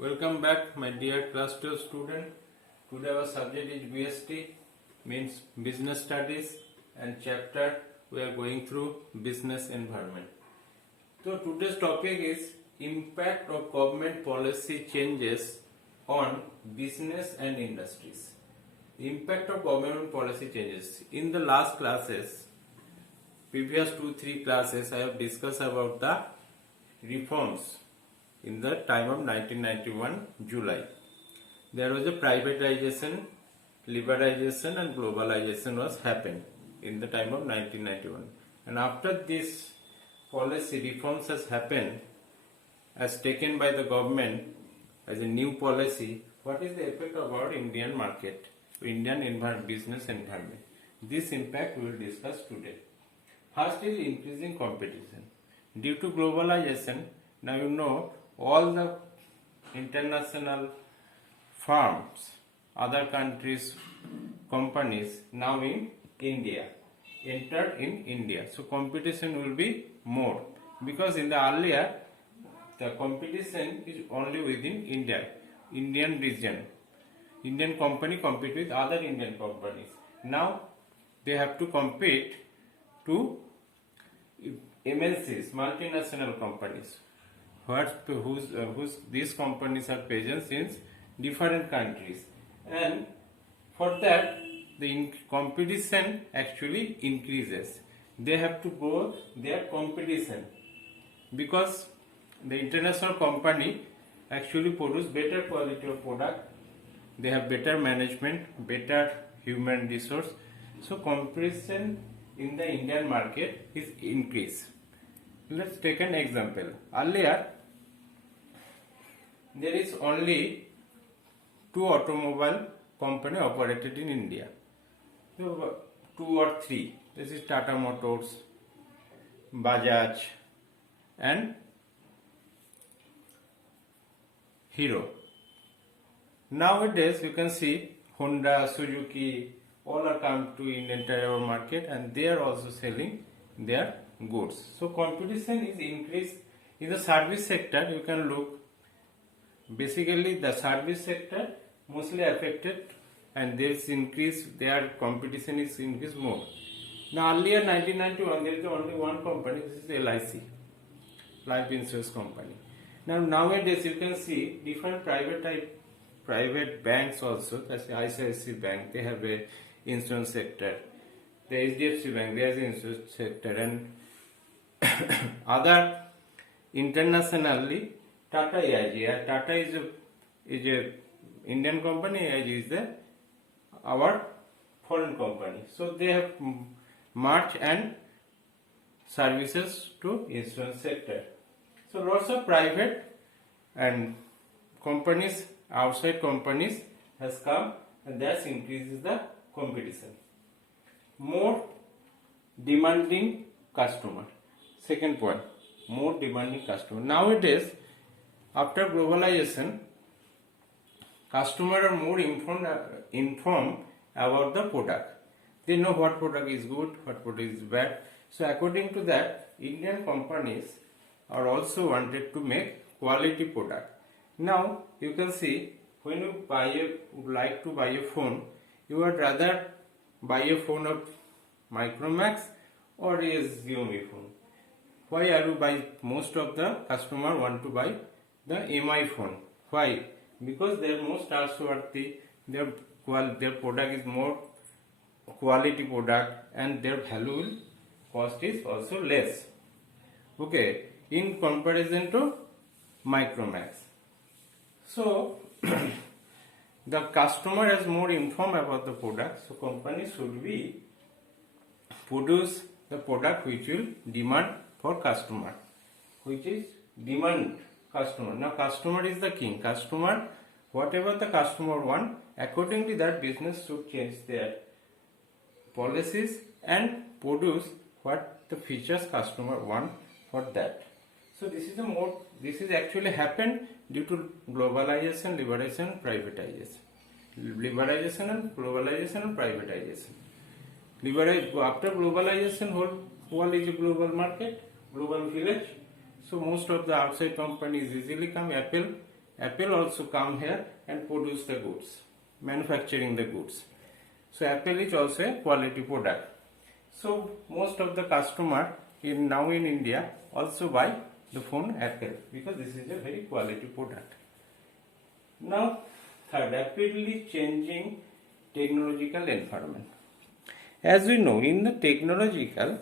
Welcome back, my dear class 12 student. Today our subject is BST, means Business Studies, and chapter we are going through Business Environment. So today's topic is impact of government policy changes on business and industries. The impact of government policy changes. In the last classes, previous 2-3 classes, I have discussed about the reforms in the time of 1991 July. There was a privatization, liberalization and globalization was happened in the time of 1991. And after this policy reforms has happened as taken by the government as a new policy, what is the effect of our Indian market, Indian business environment? This impact we will discuss today. First is increasing competition. Due to globalization, now you know all the international firms, other countries, companies now in India, entered in India. So competition will be more because in the earlier the competition is only within India, Indian region. Indian company compete with other Indian companies. Now they have to compete to MNCs, multinational companies. These companies are present in different countries, and for that the competition actually increases. They have to go their competition because the international company actually produce better quality of product. They have better management, better human resource. So competition in the Indian market is increased. Let's take an example. Earlier, there is only 2 automobile company operated in India. So 2 or 3. This is Tata Motors, Bajaj and Hero. Nowadays you can see Honda, Suzuki, all are come to Indian entire market and they are also selling their goods. So competition is increased. In the service sector you can look. Basically the service sector mostly affected and there is increase, their competition is increased more. Now earlier 1991 there is only one company, this is LIC, life insurance company. Now nowadays you can see different private banks also, that's the ICICI Bank, they have a insurance sector. The HDFC Bank, there is an insurance sector, and other internationally Tata AIG. Tata is a Indian company, AIG is our foreign company. So they have merged and services to insurance sector. So lots of private and companies, outside companies has come and that increases the competition. More demanding customer. Second point, more demanding customer. Nowadays, after globalization, customers are more informed about the product. They know what product is good, what product is bad. So according to that, Indian companies are also wanted to make quality product. Now you can see when you like to buy a phone, you would rather buy a phone of Micromax or a Xiaomi phone. Why are you buy? Most of the customer want to buy the MI phone. Why? Because they are most trustworthy, their product is more quality product and their value cost is also less. Okay, in comparison to Micromax. So the customer is more informed about the product, so company should be produce the product which will demand for customer, which is demand customer. Now customer is the king. Customer, whatever the customer want, accordingly that business should change their policies and produce what the features customer want for that. So this is actually happened due to globalization, liberalization, privatization. Liberalization and globalization and privatization. After globalization, whole world is a global market, global village. So most of the outside companies easily come. Apple Apple also come here and produce the goods, manufacturing the goods. So Apple is also a quality product. So most of the customer now in India also buy the phone Apple because this is a very quality product. Now third, rapidly changing technological environment. As we know, in the technological,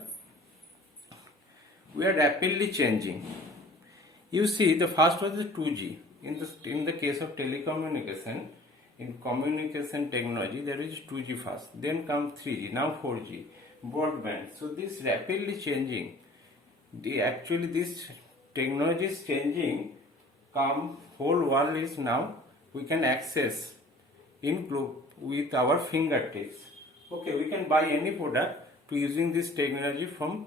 we are rapidly changing. You see, the first was the 2G. In the case of telecommunication, in communication technology, there is 2G first. Then comes 3G, now 4G, broadband. So this rapidly changing. Actually, this technology is changing. Whole world is now we can access with our fingertips. Okay, we can buy any product to using this technology from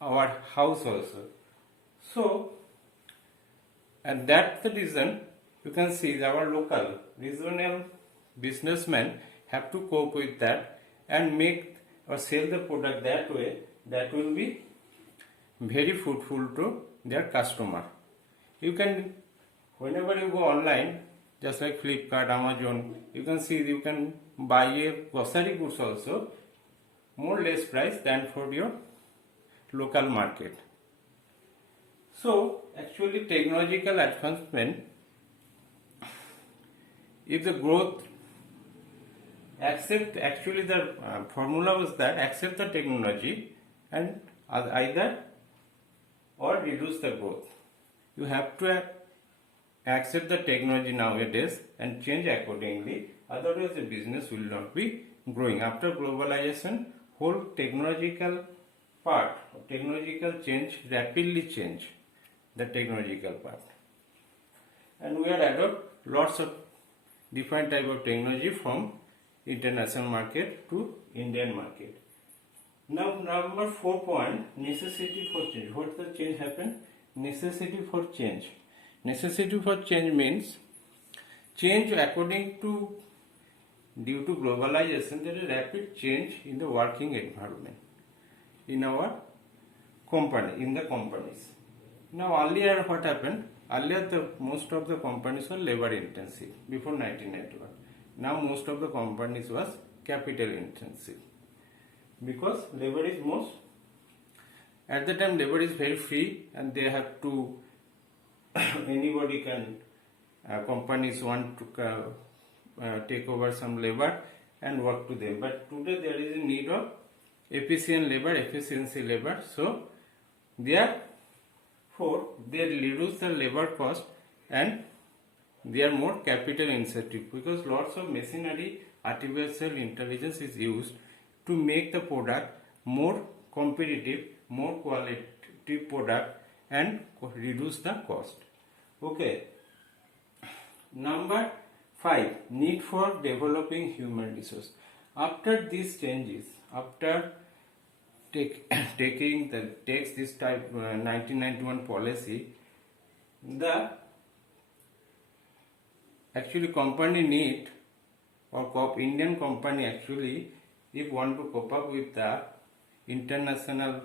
our house also. So, and that's the reason you can see our local regional businessmen have to cope with that and make or sell the product that way. That will be very fruitful to their customer. You can, whenever you go online, just like Flipkart, Amazon, you can see you can buy a grocery goods also more less price than for your local market. So actually technological advancement, if the growth actually the formula was that accept the technology and either or reduce the growth. You have to accept the technology nowadays and change accordingly, otherwise the business will not be growing. After globalization, whole technological part, technological change, rapidly change the technological part. And we are adopt lots of different type of technology from international market to Indian market. Now number 4 point, necessity for change. What the change happen? Necessity for change. Necessity for change means change according to, due to globalization, there is rapid change in the working environment in our company, in the companies. Now earlier what happened? Earlier most of the companies were labor intensive before 1991. Now most of the companies was capital intensive because labor is most, at the time labor is very free and they have to anybody can, companies want to take over some labor and work to them. But today there is a need of efficiency labor. So therefore they reduce the labor cost and they are more capital intensive because lots of machinery, artificial intelligence is used to make the product more competitive, more quality product and reduce the cost. Okay. Number 5, need for developing human resource. After these changes, after taking this type 1991 policy, the actually company need or Indian company actually, if want to cope up with the international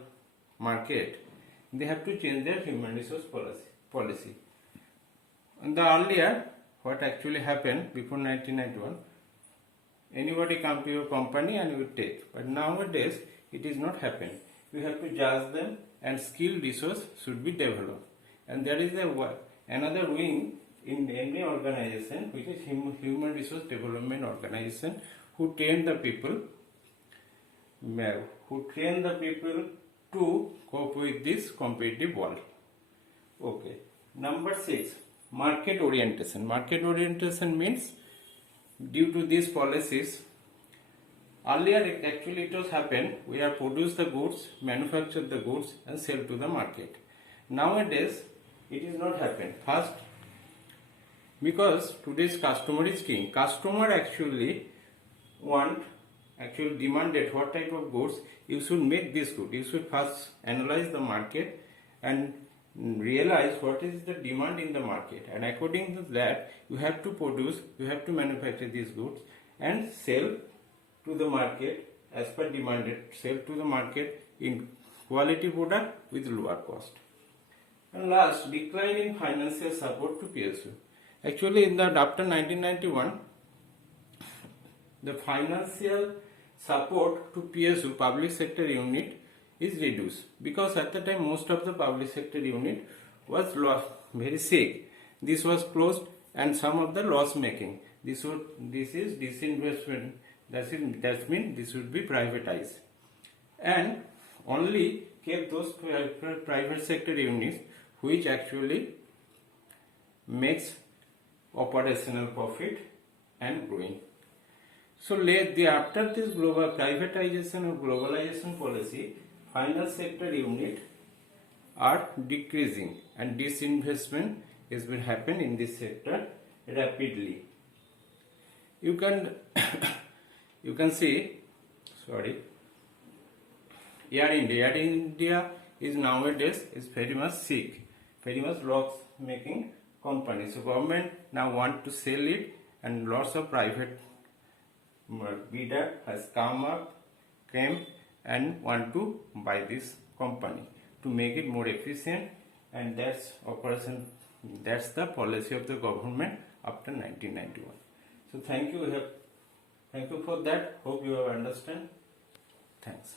market, they have to change their human resource policy. And the earlier, what actually happened before 1991, anybody come to your company and you take. But nowadays, it is not happen. You have to judge them and skilled resource should be developed. And there is another wing in any organization, which is human resource development organization, who train the people to cope with this competitive world. Okay. Number 6, market orientation. Market orientation means due to these policies, earlier it was happened, we have produced the goods, manufactured the goods and sell to the market. Nowadays it is not happened. First, because today's customer is king. Customer actually demanded what type of goods you should make this good. You should first analyze the market and realize what is the demand in the market, and according to that you have to produce, you have to manufacture these goods and sell to the market as per demanded, sell to the market in quality product with lower cost. And last, decline in financial support to PSU. Actually, after 1991, the financial support to PSU, public sector unit, is reduced because at the time most of the public sector unit was very sick. This was closed and some of the loss making. This is disinvestment. That means this would be privatized, and only kept those private sector units which actually makes operational profit and growing. So after this global privatization or globalization policy, final sector unit are decreasing and disinvestment has been happening in this sector rapidly. You can see, Air India is nowadays very much sick, very much loss making company. So government now want to sell it, and lots of private bidder has came and want to buy this company to make it more efficient, and that's the policy of the government after 1991. So thank you for that. Hope you have understand. Thanks.